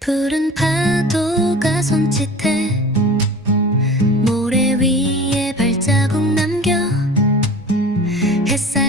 푸른 파도가 손짓해 모래 위에 발자국 남겨 햇살